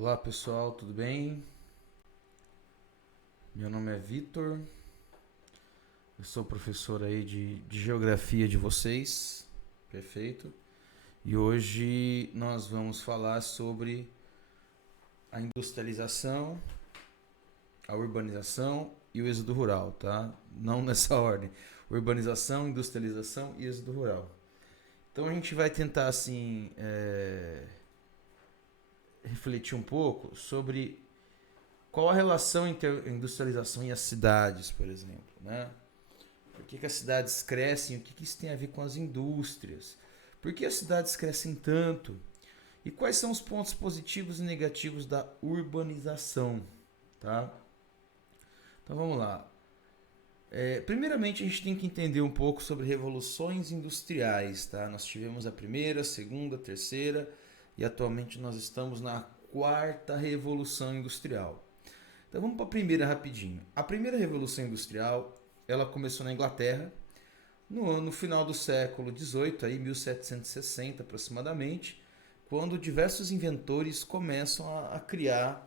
Olá pessoal, tudo bem? Meu nome é Vitor, eu sou professor aí de geografia de vocês, perfeito? E hoje nós vamos falar sobre a industrialização, a urbanização e o êxodo rural, tá? Não nessa ordem. Urbanização, industrialização e êxodo rural. Então a gente vai tentar assim refletir um pouco sobre qual a relação entre a industrialização e as cidades, por exemplo, né? Por que as cidades crescem? O que isso tem a ver com as indústrias? Por que as cidades crescem tanto? E quais são os pontos positivos e negativos da urbanização? Tá? Então vamos lá. Primeiramente a gente tem que entender um pouco sobre revoluções industriais. Tá? Nós tivemos a primeira, a segunda, a terceira e atualmente nós estamos na quarta revolução industrial. Então vamos para a primeira rapidinho. A primeira revolução industrial ela começou na Inglaterra no final do século XVIII, aí 1760 aproximadamente, quando diversos inventores começam a criar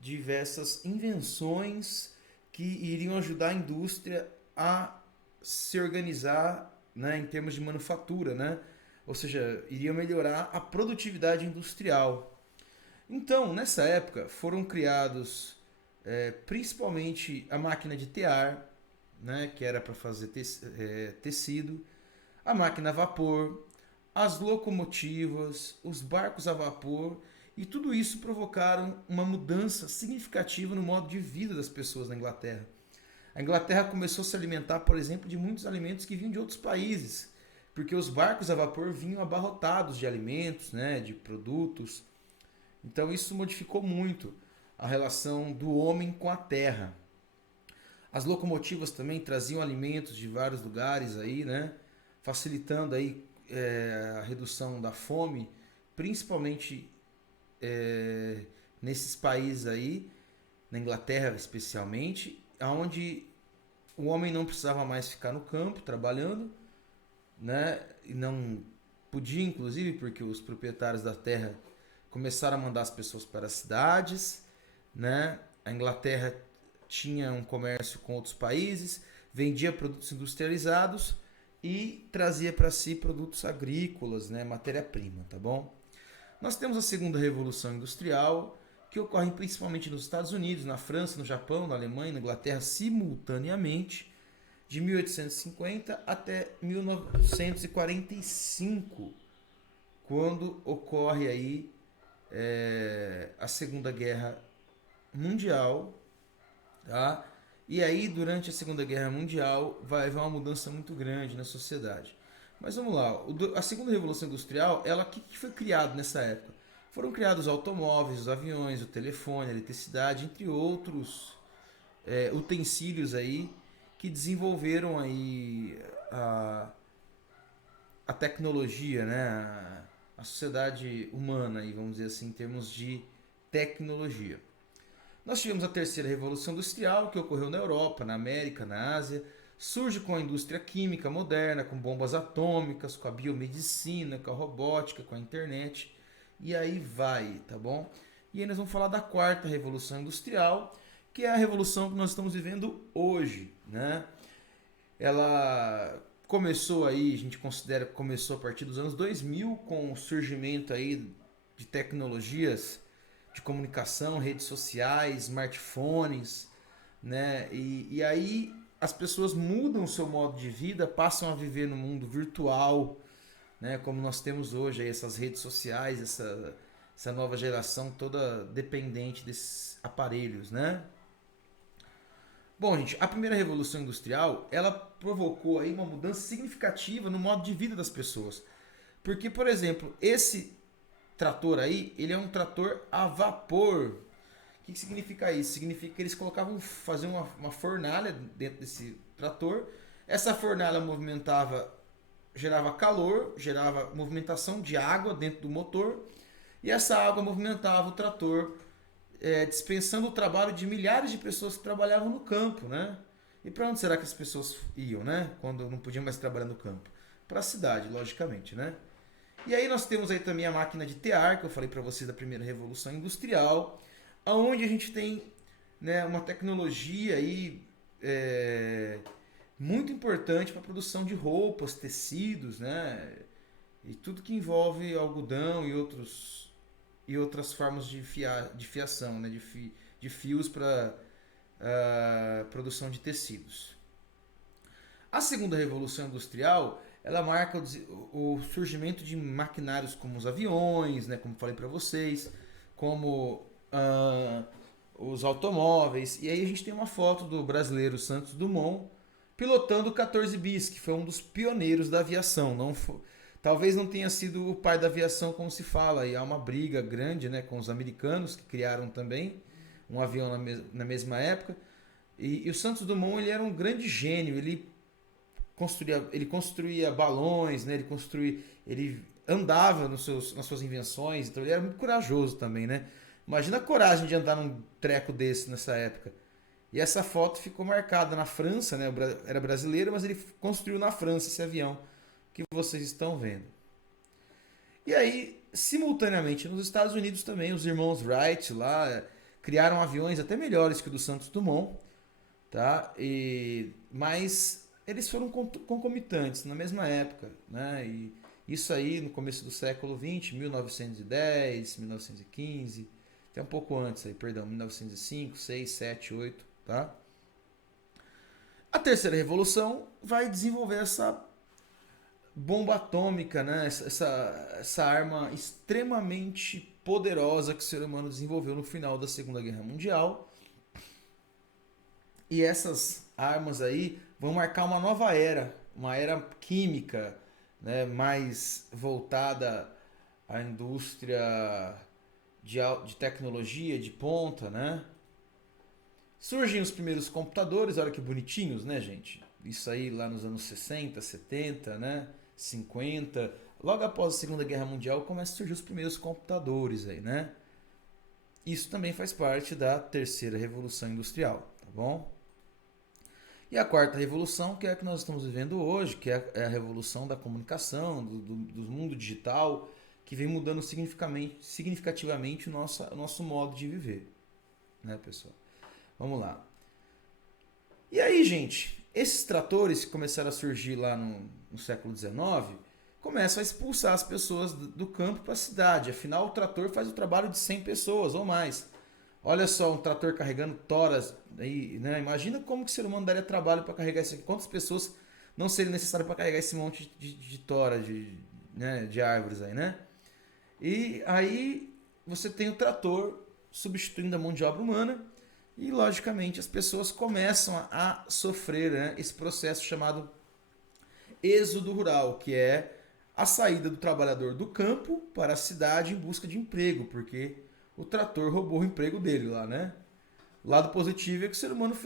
diversas invenções que iriam ajudar a indústria a se organizar, né, em termos de manufatura, né? Ou seja, iria melhorar a produtividade industrial. Então, nessa época, foram criados principalmente a máquina de tear, né, que era para fazer tecido, a máquina a vapor, as locomotivas, os barcos a vapor, e tudo isso provocaram uma mudança significativa no modo de vida das pessoas na Inglaterra. A Inglaterra começou a se alimentar, por exemplo, de muitos alimentos que vinham de outros países, porque os barcos a vapor vinham abarrotados de alimentos, né, de produtos. Então isso modificou muito a relação do homem com a terra. As locomotivas também traziam alimentos de vários lugares aí, né? Facilitando aí a redução da fome, principalmente nesses países aí, na Inglaterra especialmente, onde o homem não precisava mais ficar no campo trabalhando, né? E não podia, inclusive, porque os proprietários da terra começaram a mandar as pessoas para as cidades, né? A Inglaterra tinha um comércio com outros países, vendia produtos industrializados e trazia para si produtos agrícolas, né, matéria-prima, tá bom? Nós temos a segunda revolução industrial, que ocorre principalmente nos Estados Unidos, na França, no Japão, na Alemanha, na Inglaterra, simultaneamente, de 1850 até 1945, quando ocorre aí a Segunda Guerra Mundial, tá? E aí, durante a Segunda Guerra Mundial, vai haver uma mudança muito grande na sociedade. Mas vamos lá, a segunda revolução industrial, ela que foi criado nessa época? Foram criados os automóveis, os aviões, o telefone, a eletricidade, entre outros utensílios aí que desenvolveram aí a tecnologia, né? A sociedade humana, aí, vamos dizer assim, em termos de tecnologia. Nós tivemos a terceira revolução industrial, que ocorreu na Europa, na América, na Ásia. Surge com a indústria química moderna, com bombas atômicas, com a biomedicina, com a robótica, com a internet. E aí vai, tá bom? E aí nós vamos falar da quarta revolução industrial, que é a revolução que nós estamos vivendo hoje, né? Ela começou aí, a gente considera que começou a partir dos anos 2000, com o surgimento aí de tecnologias de comunicação, redes sociais, smartphones, né? E aí as pessoas mudam o seu modo de vida, passam a viver no mundo virtual, né? Como nós temos hoje aí essas redes sociais, essa nova geração toda dependente desses aparelhos, né? Bom, gente, a primeira revolução industrial, ela provocou aí uma mudança significativa no modo de vida das pessoas. Porque, por exemplo, esse trator aí, ele é um trator a vapor. O que significa isso? Significa que eles faziam uma fornalha dentro desse trator. Essa fornalha movimentava, gerava calor, gerava movimentação de água dentro do motor. E essa água movimentava o trator, dispensando o trabalho de milhares de pessoas que trabalhavam no campo, né? E para onde será que as pessoas iam, né? Quando não podiam mais trabalhar no campo? Para a cidade, logicamente, né? E aí nós temos aí também a máquina de tear, que eu falei para você da primeira revolução industrial, onde a gente tem, né, uma tecnologia aí, muito importante para a produção de roupas, tecidos, né, e tudo que envolve algodão e outras formas de fiação, né, de fios para produção de tecidos. A segunda revolução industrial, ela marca o surgimento de maquinários como os aviões, né, como falei para vocês, como os automóveis. E aí a gente tem uma foto do brasileiro Santos Dumont pilotando o 14 bis, que foi um dos pioneiros da aviação. Talvez não tenha sido o pai da aviação como se fala, e há uma briga grande, né, com os americanos que criaram também um avião na mesma época. E o Santos Dumont, ele era um grande gênio. Ele construía balões, né? Ele andava nas suas invenções, então ele era muito corajoso também, né? Imagina a coragem de andar num treco desse nessa época. E essa foto ficou marcada na França, né? Era brasileiro, mas ele construiu na França esse avião que vocês estão vendo. E aí, simultaneamente, nos Estados Unidos também, os irmãos Wright lá criaram aviões até melhores que o do Santos Dumont, tá? Mas eles foram concomitantes na mesma época, né? E isso aí no começo do século XX, 1910, 1915, até um pouco antes aí, perdão, 1905, 6, 7, 8, tá? A terceira revolução vai desenvolver essa bomba atômica, né? Essa arma extremamente poderosa que o ser humano desenvolveu no final da Segunda Guerra Mundial. E essas armas aí vão marcar uma nova era, uma era química, né, mais voltada à indústria de tecnologia de ponta, né? Surgem os primeiros computadores, olha que bonitinhos, né, gente? Isso aí lá nos anos 60, 70, né? 50. Logo após a Segunda Guerra Mundial começam a surgir os primeiros computadores aí, né? Isso também faz parte da terceira revolução industrial, tá bom? E a quarta revolução, que é a que nós estamos vivendo hoje, que é a revolução da comunicação, do mundo digital, que vem mudando significativamente o nosso modo de viver, né, pessoal? Vamos lá. E aí, gente, esses tratores que começaram a surgir lá no século XIX começam a expulsar as pessoas do campo para a cidade. Afinal, o trator faz o trabalho de 100 pessoas ou mais. Olha só, um trator carregando toras aí, né? Imagina como que o ser humano daria trabalho para carregar isso aqui. Quantas pessoas não seriam necessárias para carregar esse monte de tora, né, de árvores aí, né? E aí você tem o trator substituindo a mão de obra humana e, logicamente, as pessoas começam a sofrer, né, esse processo chamado êxodo rural, que é a saída do trabalhador do campo para a cidade em busca de emprego, porque o trator roubou o emprego dele lá, né? O lado positivo é que o ser humano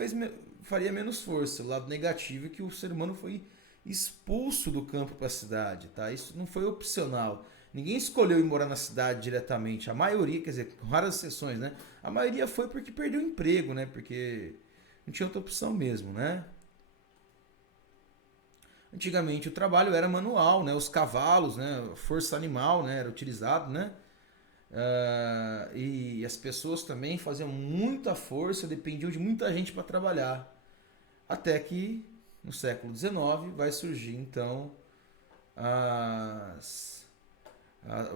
faria menos força. O lado negativo é que o ser humano foi expulso do campo para a cidade, tá? Isso não foi opcional. Ninguém escolheu ir morar na cidade diretamente. A maioria, quer dizer, com raras exceções, né? A maioria foi porque perdeu o emprego, né? Porque não tinha outra opção mesmo, né? Antigamente o trabalho era manual, né? Os cavalos, né? A força animal, né? Era utilizado, né? E as pessoas também faziam muita força, dependiam de muita gente para trabalhar. Até que no século XIX vai surgir então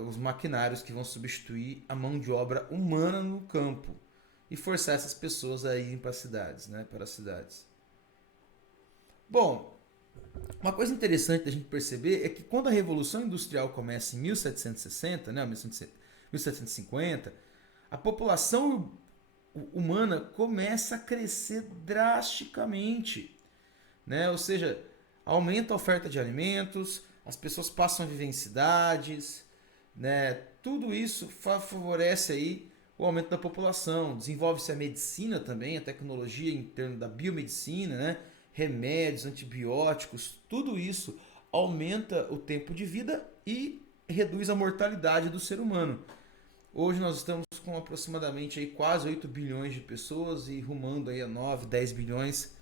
os maquinários que vão substituir a mão de obra humana no campo e forçar essas pessoas a irem para as cidades, né? Para as cidades. Bom, uma coisa interessante da gente perceber é que quando a Revolução Industrial começa em 1760, né? 1750, a população humana começa a crescer drasticamente, né? Ou seja, aumenta a oferta de alimentos, as pessoas passam a viver em cidades, né? Tudo isso favorece aí o aumento da população, desenvolve-se a medicina também, a tecnologia em termos da biomedicina, né? Remédios, antibióticos, tudo isso aumenta o tempo de vida e reduz a mortalidade do ser humano. Hoje nós estamos com aproximadamente aí quase 8 bilhões de pessoas e rumando aí a 9, 10 bilhões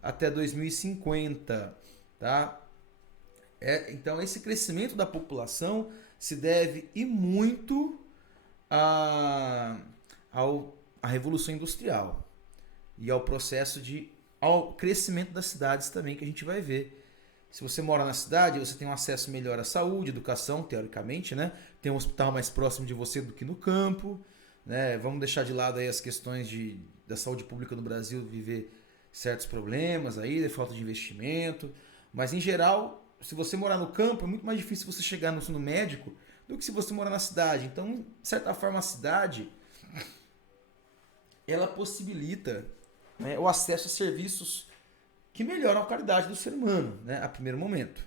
até 2050, tá? Então esse crescimento da população se deve e muito à, à Revolução Industrial e ao processo ao crescimento das cidades também, que a gente vai ver. Se você mora na cidade, você tem um acesso melhor à saúde, educação, teoricamente, né? Tem um hospital mais próximo de você do que no campo, né? Vamos deixar de lado aí as questões da saúde pública no Brasil viver certos problemas aí, falta de investimento, mas em geral, se você morar no campo, é muito mais difícil você chegar no médico do que se você morar na cidade. Então, de certa forma, a cidade ela possibilita, né, o acesso a serviços que melhoram a qualidade do ser humano, né, a primeiro momento.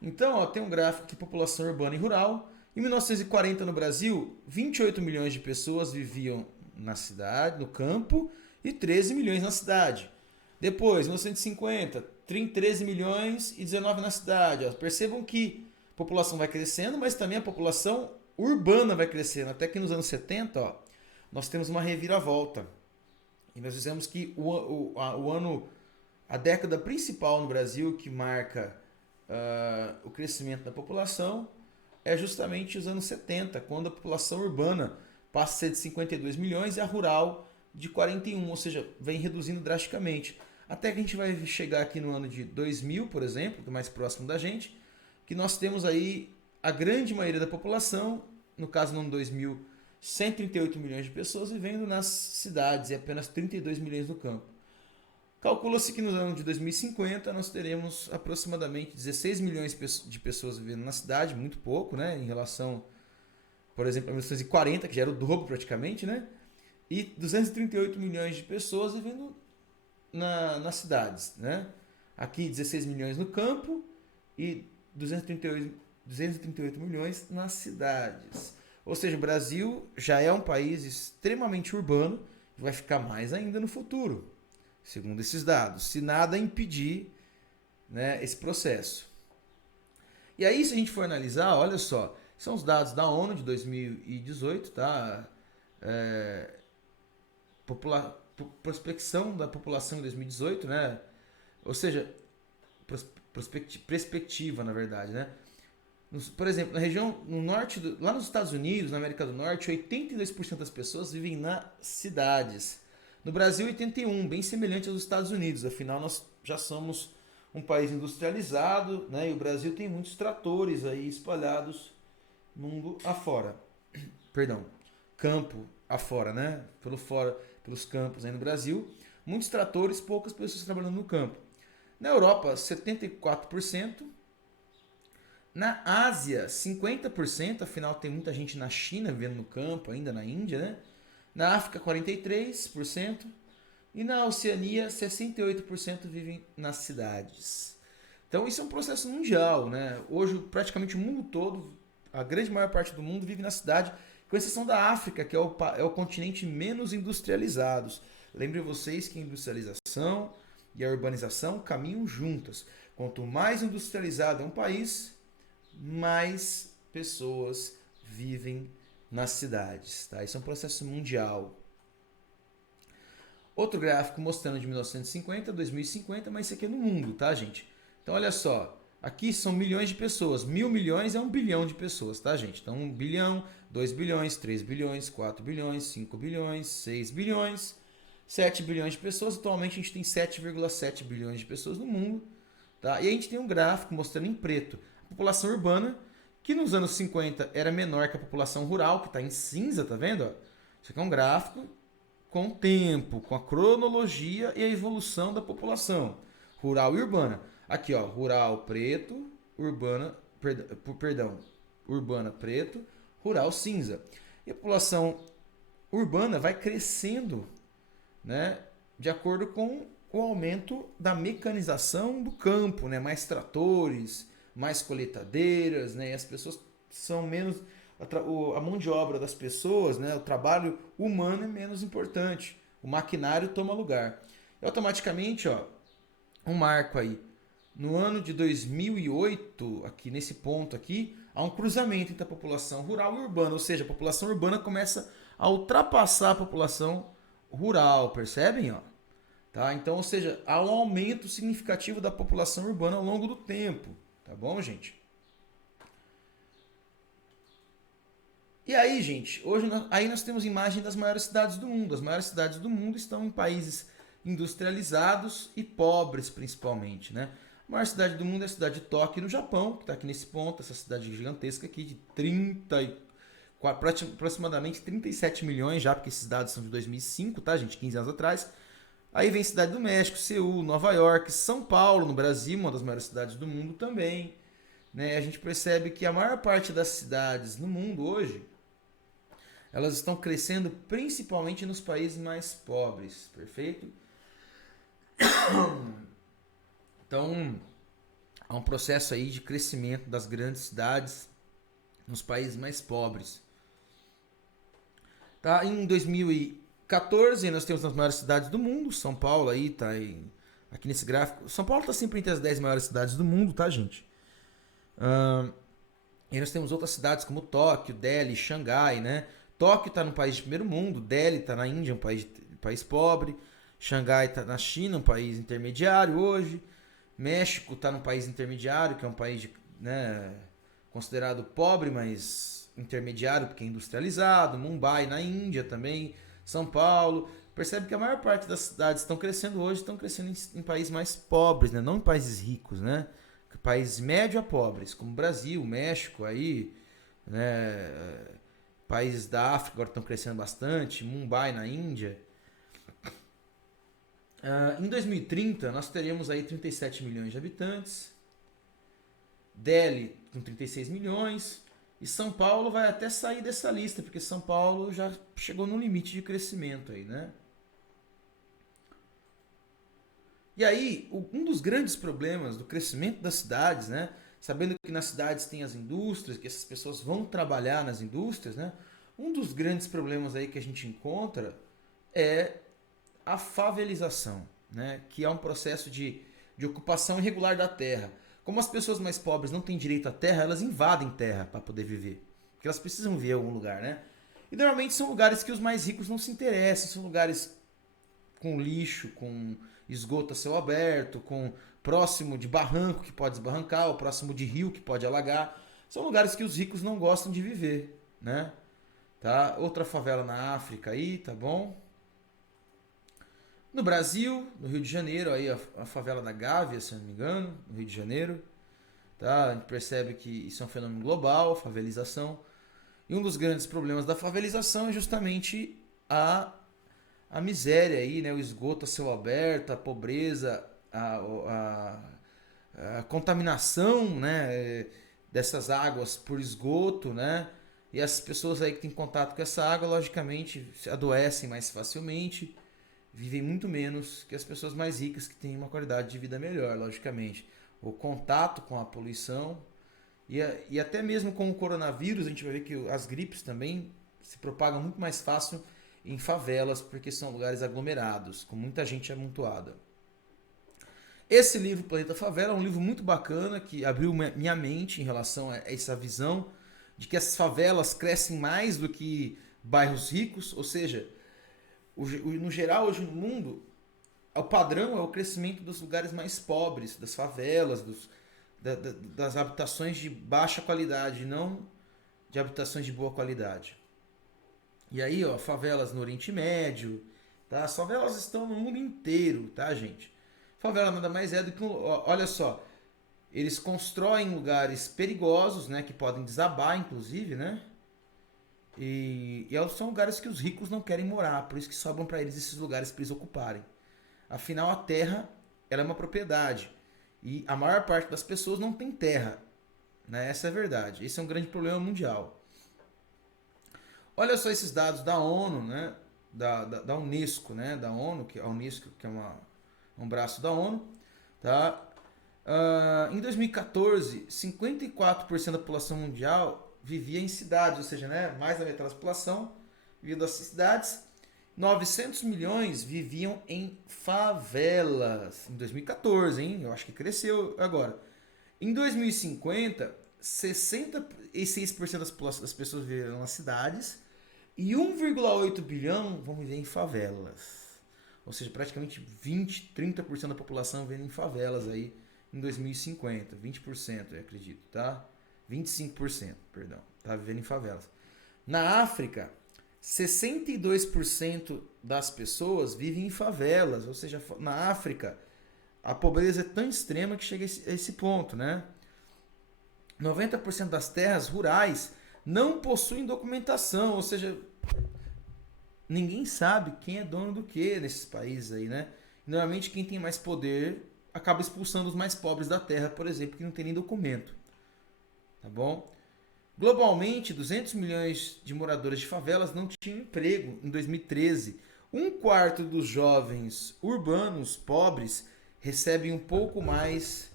Então, ó, tem um gráfico de população urbana e rural. Em 1940, no Brasil, 28 milhões de pessoas viviam na cidade, no campo, e 13 milhões na cidade. Depois, 1950, 13 milhões e 19 na cidade. Ó, percebam que a população vai crescendo, mas também a população urbana vai crescendo. Até que nos anos 70, ó, nós temos uma reviravolta. E nós dizemos que a década principal no Brasil que marca o crescimento da população é justamente os anos 70, quando a população urbana passa a ser de 52 milhões e a rural de 41, ou seja, vem reduzindo drasticamente. Até que a gente vai chegar aqui no ano de 2000, por exemplo, que é mais próximo da gente, que nós temos aí a grande maioria da população, no caso no ano 2000, 138 milhões de pessoas vivendo nas cidades e apenas 32 milhões no campo. Calcula-se que no ano de 2050 nós teremos aproximadamente 16 milhões de pessoas vivendo na cidade, muito pouco, né, em relação, por exemplo, a 1940, que já era o dobro praticamente, né, e 238 milhões de pessoas vivendo nas cidades, né? Aqui 16 milhões no campo e 238 milhões nas cidades. Ou seja, o Brasil já é um país extremamente urbano e vai ficar mais ainda no futuro, segundo esses dados, se nada impedir, né, esse processo. E aí, se a gente for analisar, olha só, são os dados da ONU de 2018, tá? Prospecção da população em 2018, né? Ou seja, perspectiva, na verdade, né? Por exemplo, na região no norte, lá nos Estados Unidos, na América do Norte, 82% das pessoas vivem nas cidades. No Brasil, 81%, bem semelhante aos Estados Unidos. Afinal, nós já somos um país industrializado, né? E o Brasil tem muitos tratores aí espalhados mundo afora. Perdão, campo afora, né? Pelos campos aí no Brasil. Muitos tratores, poucas pessoas trabalhando no campo. Na Europa, 74%. Na Ásia, 50%, afinal tem muita gente na China vivendo no campo, ainda na Índia, né? Na África, 43%. E na Oceania, 68% vivem nas cidades. Então isso é um processo mundial, né? Hoje, praticamente o mundo todo, a grande maior parte do mundo vive na cidade, com exceção da África, que é o continente menos industrializado. Lembrem vocês que a industrialização e a urbanização caminham juntas. Quanto mais industrializado é um país, mais pessoas vivem nas cidades. Tá? Isso é um processo mundial. Outro gráfico mostrando de 1950 a 2050, mas isso aqui é no mundo, tá, gente? Então, olha só. Aqui são milhões de pessoas. 1.000 milhões é 1 bilhão de pessoas, tá, gente? Então, 1 bilhão, 2 bilhões, 3 bilhões, 4 bilhões, 5 bilhões, 6 bilhões, 7 bilhões de pessoas. Atualmente, a gente tem 7,7 bilhões de pessoas no mundo. Tá? E a gente tem um gráfico mostrando em preto a população urbana, que nos anos 50 era menor que a população rural, que está em cinza, tá vendo? Isso aqui é um gráfico com o tempo, com a cronologia e a evolução da população rural e urbana. Aqui, ó, rural preto, urbana preto, rural cinza. E a população urbana vai crescendo, né, de acordo com o aumento da mecanização do campo, né, mais tratores, mais coletadeiras, né, e as pessoas são menos, a mão de obra das pessoas, né, o trabalho humano é menos importante, o maquinário toma lugar. E automaticamente, ó, um marco aí, no ano de 2008, aqui nesse ponto aqui, há um cruzamento entre a população rural e urbana, ou seja, a população urbana começa a ultrapassar a população rural, percebem? Ó? Tá? Então, ou seja, há um aumento significativo da população urbana ao longo do tempo, tá bom, gente? E aí, gente, hoje aí nós temos imagem das maiores cidades do mundo. As maiores cidades do mundo estão em países industrializados e pobres, principalmente, né? A maior cidade do mundo é a cidade de Tóquio, no Japão, que está aqui nesse ponto, essa cidade gigantesca aqui de aproximadamente 37 milhões já, porque esses dados são de 2005, tá, gente? 15 anos atrás. Aí vem Cidade do México, Seul, Nova York, São Paulo, no Brasil, uma das maiores cidades do mundo também. Né? A gente percebe que a maior parte das cidades no mundo hoje, elas estão crescendo principalmente nos países mais pobres, perfeito? Então, há um processo aí de crescimento das grandes cidades nos países mais pobres. Tá? Em 2014, nós temos as maiores cidades do mundo. São Paulo aí tá aí, aqui nesse gráfico. São Paulo está sempre entre as 10 maiores cidades do mundo, tá, gente? E nós temos outras cidades como Tóquio, Delhi, Xangai, né? Tóquio está no país de primeiro mundo, Delhi está na Índia, um país pobre. Xangai está na China, um país intermediário hoje. México está num país intermediário, que é um país né, considerado pobre, mas intermediário porque é industrializado. Mumbai na Índia também. São Paulo. Percebe que a maior parte das cidades estão crescendo hoje, estão crescendo em países mais pobres, né? Não em países ricos, né? Países médio a pobres, como Brasil, México, aí, né? Países da África agora estão crescendo bastante. Mumbai na Índia. Em 2030, nós teremos aí 37 milhões de habitantes. Delhi com 36 milhões. E São Paulo vai até sair dessa lista, porque São Paulo já chegou no limite de crescimento aí, né? E aí, um dos grandes problemas do crescimento das cidades, né? Sabendo que nas cidades tem as indústrias, que essas pessoas vão trabalhar nas indústrias, né? Um dos grandes problemas aí que a gente encontra é a favelização, né? Que é um processo de ocupação irregular da terra. Como as pessoas mais pobres não têm direito à terra, elas invadem terra para poder viver. Porque elas precisam viver em algum lugar, né? E normalmente são lugares que os mais ricos não se interessam, são lugares com lixo, com esgoto a céu aberto, com próximo de barranco que pode desbarrancar, ou próximo de rio que pode alagar. São lugares que os ricos não gostam de viver, né? Tá? Outra favela na África aí, tá bom? No Brasil, no Rio de Janeiro, aí a favela da Gávea, se não me engano, no Rio de Janeiro. Tá? A gente percebe que isso é um fenômeno global, a favelização. E um dos grandes problemas da favelização é justamente a miséria aí, né? O esgoto a céu aberto, a pobreza, a contaminação, né? Dessas águas por esgoto, né? E as pessoas aí que têm contato com essa água, logicamente, adoecem mais facilmente, vivem muito menos que as pessoas mais ricas que têm uma qualidade de vida melhor, logicamente. O contato com a poluição e até mesmo com o coronavírus, a gente vai ver que as gripes também se propagam muito mais fácil em favelas, porque são lugares aglomerados, com muita gente amontoada. Esse livro, Planeta Favela, é um livro muito bacana, que abriu minha mente em relação a essa visão de que as favelas crescem mais do que bairros ricos, ou seja, no geral, hoje no mundo, o padrão é o crescimento dos lugares mais pobres, das favelas, das habitações de baixa qualidade, não de habitações de boa qualidade. E aí, ó, favelas no Oriente Médio, tá? As favelas estão no mundo inteiro, tá, gente? Favela nada mais é do que, olha só, eles constroem lugares perigosos, né, que podem desabar, inclusive, né? E são lugares que os ricos não querem morar, por isso que sobram para eles esses lugares para eles ocuparem. Afinal, a terra ela é uma propriedade e a maior parte das pessoas não tem terra, né? Essa é a verdade. Esse é um grande problema mundial. Olha só esses dados da ONU, né? Da Unesco, né? Da ONU, que a Unesco que é um braço da ONU, tá? Em 2014, 54% da população mundial vivia em cidades, ou seja, né, mais da metade da população vivia das cidades. 900 milhões viviam em favelas em 2014, hein? Eu acho que cresceu agora. Em 2050, 66% das pessoas viverão nas cidades e 1,8 bilhão vão viver em favelas. Ou seja, praticamente 20, 30% da população vivendo em favelas aí em 2050. 20%, eu acredito, tá? 25%, perdão, tá vivendo em favelas. Na África, 62% das pessoas vivem em favelas, ou seja, na África a pobreza é tão extrema que chega a esse ponto, né? 90% das terras rurais não possuem documentação, ou seja, ninguém sabe quem é dono do que nesses países aí, né? Normalmente quem tem mais poder acaba expulsando os mais pobres da terra, por exemplo, que não tem nem documento, tá bom? Globalmente, 200 milhões de moradores de favelas não tinham emprego em 2013. Um quarto dos jovens urbanos pobres recebem um pouco mais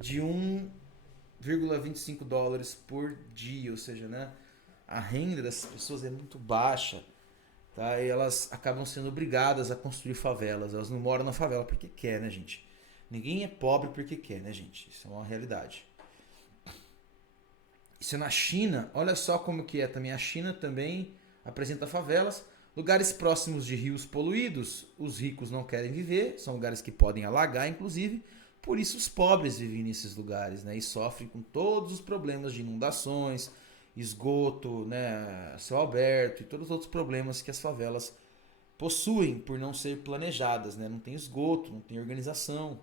de 1,25 dólares por dia, ou seja, né, a renda dessas pessoas é muito baixa, tá? E elas acabam sendo obrigadas a construir favelas. Elas não moram na favela porque quer, né, gente? Ninguém é pobre porque quer, né, gente? Isso é uma realidade. Isso é na China, olha só como que é também. A China também apresenta favelas, lugares próximos de rios poluídos. Os ricos não querem viver, são lugares que podem alagar, inclusive. Por isso os pobres vivem nesses lugares, né? E sofrem com todos os problemas de inundações, esgoto, né? Céu aberto e todos os outros problemas que as favelas possuem por não ser planejadas, né? Não tem esgoto, não tem organização.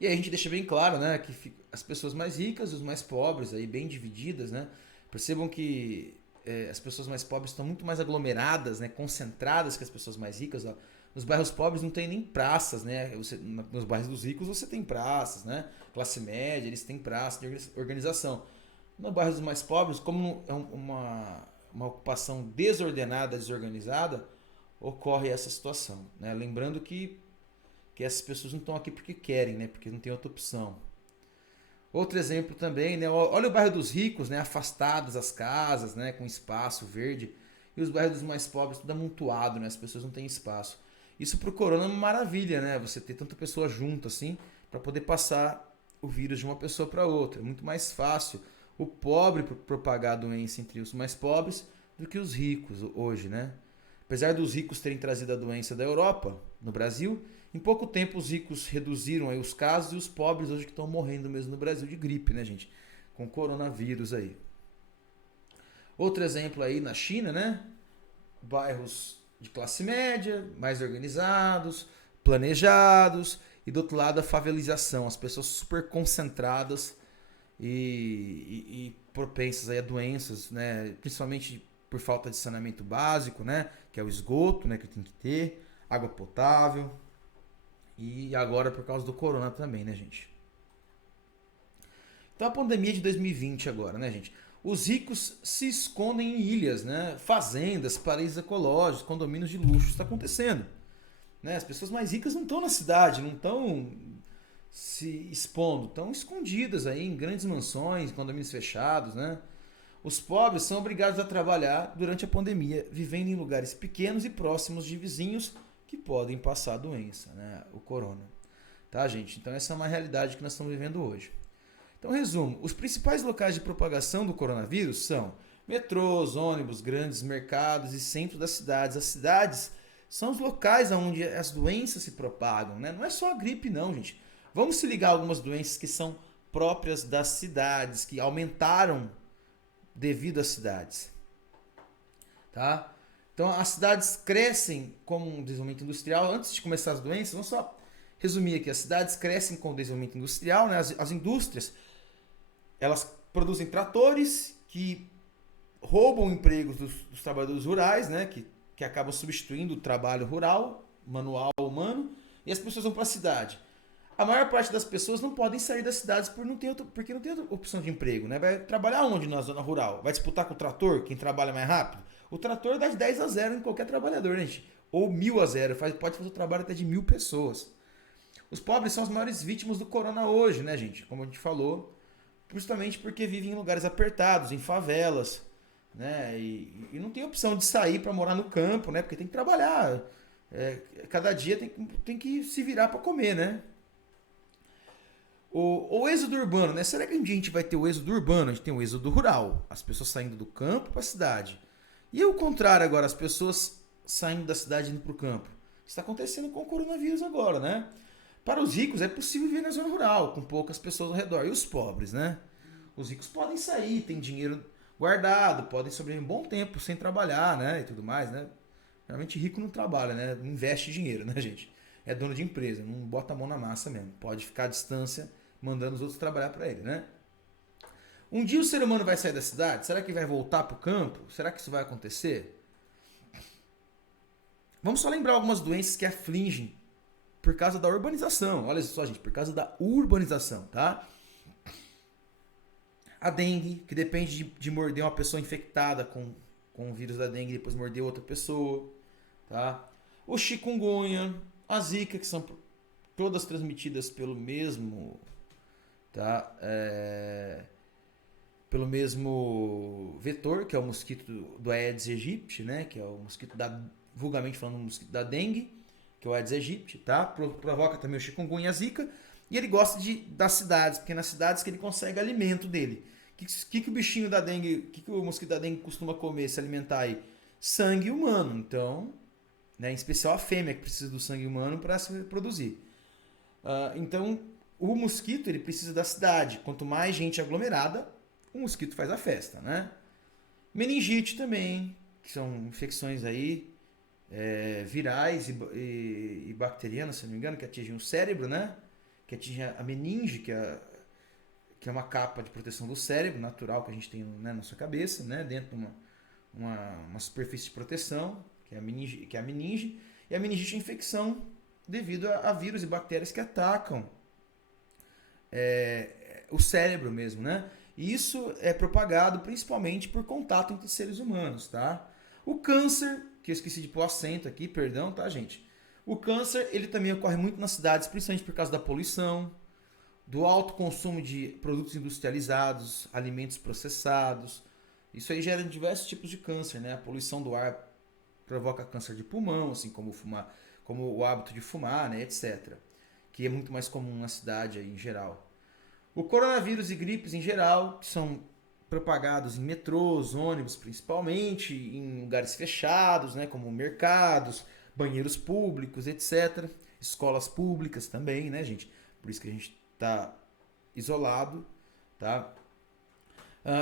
E aí a gente deixa bem claro, né, que as pessoas mais ricas e os mais pobres, aí bem divididas, né? Percebam que as pessoas mais pobres estão muito mais aglomeradas, né, concentradas que as pessoas mais ricas. Ó. Nos bairros pobres não tem nem praças, né? Nos bairros dos ricos você tem praças, né? Classe média, eles têm praça, tem organização. Nos bairros dos mais pobres, como é uma ocupação desordenada, desorganizada, ocorre essa situação, né? Lembrando que essas pessoas não estão aqui porque querem, né? Porque não tem outra opção. Outro exemplo também, né? Olha o bairro dos ricos, né? Afastadas as casas, né? Com espaço verde. E os bairros dos mais pobres tudo amontoado, né? As pessoas não têm espaço. Isso pro corona é uma maravilha, né? Você ter tanta pessoa junto assim para poder passar o vírus de uma pessoa para outra. É muito mais fácil o pobre propagar a doença entre os mais pobres do que os ricos hoje, né? Apesar dos ricos terem trazido a doença da Europa, no Brasil, em pouco tempo os ricos reduziram aí os casos e os pobres hoje que estão morrendo mesmo no Brasil de gripe, né, gente? Com coronavírus aí. Outro exemplo aí na China, né? Bairros de classe média, mais organizados, planejados, e do outro lado a favelização, as pessoas super concentradas e propensas aí a doenças, né? Principalmente por falta de saneamento básico, né? Que é o esgoto, né? Que tem que ter, água potável. E agora por causa do corona também, né, gente? Então a pandemia de 2020 agora, né, gente? Os ricos se escondem em ilhas, né? Fazendas, paraísos ecológicos, condomínios de luxo. Isso está acontecendo. Né? As pessoas mais ricas não estão na cidade, não estão se expondo, estão escondidas aí em grandes mansões, condomínios fechados, né? Os pobres são obrigados a trabalhar durante a pandemia, vivendo em lugares pequenos e próximos de vizinhos que podem passar a doença, né? O corona. Tá, gente? Então essa é uma realidade que nós estamos vivendo hoje. Então, resumo, os principais locais de propagação do coronavírus são metrôs, ônibus, grandes mercados e centros das cidades. As cidades são os locais onde as doenças se propagam, né? Não é só a gripe não, gente. Vamos se ligar a algumas doenças que são próprias das cidades, que aumentaram devido às cidades. Tá? Então as cidades crescem com o desenvolvimento industrial. Antes de começar as doenças, vamos só resumir aqui. As cidades crescem com o desenvolvimento industrial, né? As indústrias, elas produzem tratores que roubam empregos dos trabalhadores rurais, né? Que acabam substituindo o trabalho rural, manual, humano, e as pessoas vão para a cidade. A maior parte das pessoas não podem sair das cidades porque não tem outra opção de emprego, né? Vai trabalhar onde na zona rural? Vai disputar com o trator, quem trabalha mais rápido? O trator dá de 10-0 em qualquer trabalhador, né, gente? Ou 1000-0, pode fazer o trabalho até de 1000 pessoas. Os pobres são as maiores vítimas do corona hoje, né, gente? Como a gente falou, justamente porque vivem em lugares apertados, em favelas, né? E não tem opção de sair para morar no campo, né? Porque tem que trabalhar. Cada dia tem que se virar para comer, né? O êxodo urbano, né? Será que um dia a gente vai ter o êxodo urbano? A gente tem o êxodo rural, as pessoas saindo do campo para a cidade. E o contrário agora, as pessoas saindo da cidade e indo para o campo. Está acontecendo com o coronavírus agora, né? Para os ricos é possível viver na zona rural, com poucas pessoas ao redor. E os pobres, né? Os ricos podem sair, tem dinheiro guardado, podem sobreviver um bom tempo sem trabalhar, né? E tudo mais, né? Realmente rico não trabalha, né? Não investe dinheiro, né, gente? É dono de empresa, não bota a mão na massa mesmo. Pode ficar à distância mandando os outros trabalhar para ele, né? Um dia o ser humano vai sair da cidade? Será que vai voltar para o campo? Será que isso vai acontecer? Vamos só lembrar algumas doenças que afligem por causa da urbanização. Olha só, gente, por causa da urbanização, tá? A dengue, que depende de morder uma pessoa infectada com o vírus da dengue e depois morder outra pessoa, tá? O chikungunya, a zika, que são todas transmitidas pelo mesmo, tá? Pelo mesmo vetor, que é o mosquito do Aedes aegypti, né? Que é o mosquito vulgarmente falando, o mosquito da dengue, que é o Aedes aegypti, tá? Provoca também o chikungunya e a zika. E ele gosta das cidades, porque é nas cidades que ele consegue alimento dele. O que o bichinho da dengue, que o mosquito da dengue costuma comer, se alimentar aí? Sangue humano. Então, né, em especial a fêmea que precisa do sangue humano para se reproduzir. Então, o mosquito ele precisa da cidade. Quanto mais gente aglomerada, o mosquito faz a festa, né? Meningite também, que são infecções aí virais e bacterianas, se não me engano, que atingem o cérebro, né? Que atingem a meninge, que é uma capa de proteção do cérebro natural que a gente tem, né, na nossa cabeça, né? Dentro de uma superfície de proteção, que é a meninge. E a meningite é infecção devido a vírus e bactérias que atacam o cérebro mesmo, né? E isso é propagado principalmente por contato entre seres humanos, tá? O câncer, que eu esqueci de pôr acento aqui, perdão, tá, gente? O câncer, ele também ocorre muito nas cidades, principalmente por causa da poluição, do alto consumo de produtos industrializados, alimentos processados. Isso aí gera diversos tipos de câncer, né? A poluição do ar provoca câncer de pulmão, assim como como o hábito de fumar, né, etc. Que é muito mais comum na cidade aí, em geral. O coronavírus e gripes em geral, que são propagados em metrôs, ônibus principalmente, em lugares fechados, né, como mercados, banheiros públicos, etc. Escolas públicas também, né, gente? Por isso que a gente está isolado, tá?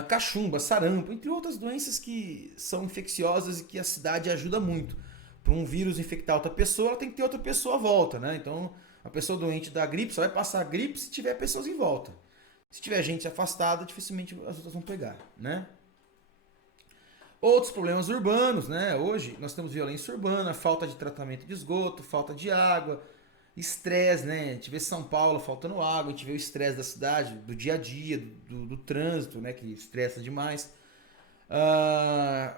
Cachumba, sarampo, entre outras doenças que são infecciosas e que a cidade ajuda muito. Para um vírus infectar outra pessoa, ela tem que ter outra pessoa à volta, né? Então, a pessoa doente da gripe só vai passar a gripe se tiver pessoas em volta. Se tiver gente afastada, dificilmente as outras vão pegar, né? Outros problemas urbanos, né? Hoje nós temos violência urbana, falta de tratamento de esgoto, falta de água, estresse, né? A gente vê São Paulo faltando água, a gente vê o estresse da cidade, do dia a dia, do trânsito, né? Que estressa demais.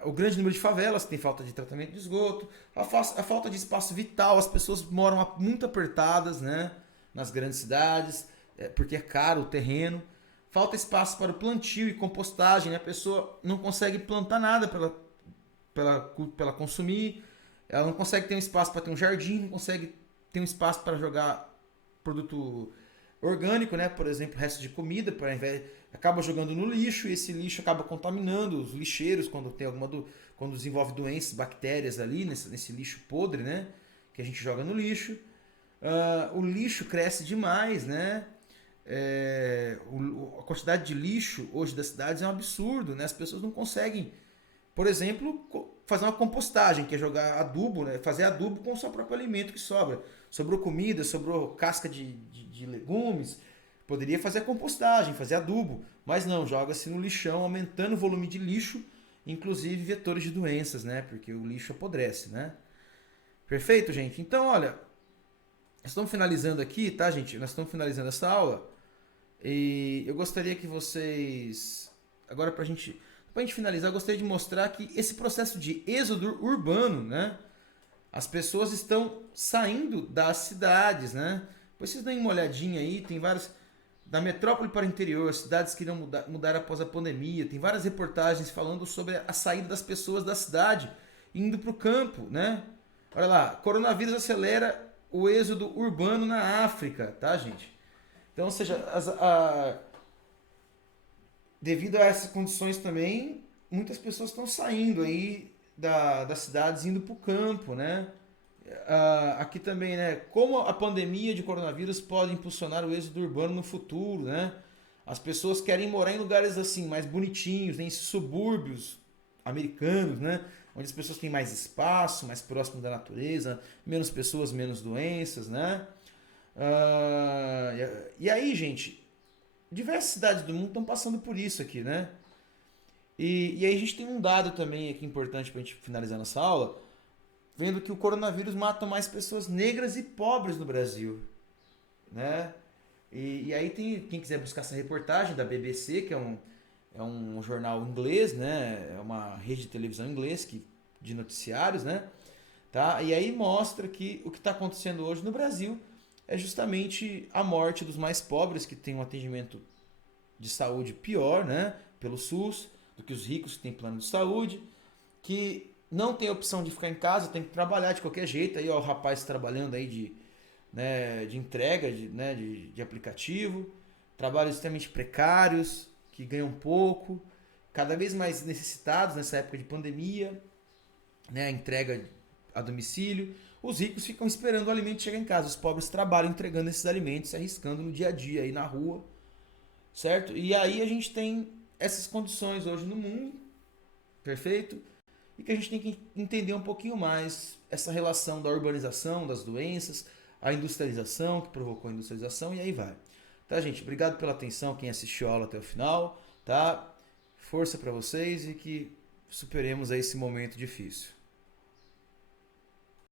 O grande número de favelas tem falta de tratamento de esgoto, a falta de espaço vital, as pessoas moram muito apertadas, né? Nas grandes cidades, porque é caro o terreno. Falta espaço para o plantio e compostagem, né? A pessoa não consegue plantar nada para ela consumir, ela não consegue ter um espaço para ter um jardim, não consegue ter um espaço para jogar produto orgânico, né? Por exemplo, resto de comida, acaba jogando no lixo e esse lixo acaba contaminando os lixeiros quando desenvolve doenças, bactérias ali nesse lixo podre, né? Que a gente joga no lixo. O lixo cresce demais, né? A quantidade de lixo hoje das cidades é um absurdo, né? As pessoas não conseguem, por exemplo, fazer uma compostagem, que é jogar adubo, né? Fazer adubo com o seu próprio alimento que sobra. Sobrou comida, sobrou casca de legumes, poderia fazer a compostagem, fazer adubo, mas não, joga-se no lixão, aumentando o volume de lixo, inclusive vetores de doenças, né? Porque o lixo apodrece, né? Perfeito, gente? Então, olha, nós estamos finalizando aqui, tá, gente? Nós estamos finalizando essa aula. E eu gostaria que vocês, agora pra gente finalizar, eu gostaria de mostrar que esse processo de êxodo urbano, né? As pessoas estão saindo das cidades, né? Depois vocês dêem uma olhadinha aí, tem vários, da metrópole para o interior, cidades que irão mudar após a pandemia, tem várias reportagens falando sobre a saída das pessoas da cidade, indo para o campo, né? Olha lá, coronavírus acelera o êxodo urbano na África, tá, gente? Então, ou seja, devido a essas condições também, muitas pessoas estão saindo aí das cidades, indo para o campo, né? Aqui também, né? Como a pandemia de coronavírus pode impulsionar o êxodo urbano no futuro, né? As pessoas querem morar em lugares assim, mais bonitinhos, em subúrbios americanos, né? Onde as pessoas têm mais espaço, mais próximo da natureza, menos pessoas, menos doenças, né? E aí, gente, diversas cidades do mundo estão passando por isso aqui, né? E aí a gente tem um dado também aqui importante para a gente finalizar nossa aula, vendo que o coronavírus mata mais pessoas negras e pobres no Brasil, né? E aí tem quem quiser buscar essa reportagem da BBC, que é um jornal inglês, né? É uma rede de televisão inglês de noticiários, né? Tá? E aí mostra que o que está acontecendo hoje no Brasil é justamente a morte dos mais pobres, que têm um atendimento de saúde pior, né? Pelo SUS, do que os ricos que têm plano de saúde, que não tem opção de ficar em casa, tem que trabalhar de qualquer jeito. Aí ó, o rapaz trabalhando aí de entrega de aplicativo, trabalhos extremamente precários, que ganham pouco, cada vez mais necessitados nessa época de pandemia, né, a entrega a domicílio. Os ricos ficam esperando o alimento chegar em casa, os pobres trabalham entregando esses alimentos, se arriscando no dia a dia aí na rua, certo? E aí a gente tem essas condições hoje no mundo, perfeito? E que a gente tem que entender um pouquinho mais essa relação da urbanização, das doenças, a industrialização, que provocou a industrialização, e aí vai. Tá, gente? Obrigado pela atenção, quem assistiu a aula até o final, tá? Força para vocês e que superemos aí esse momento difícil.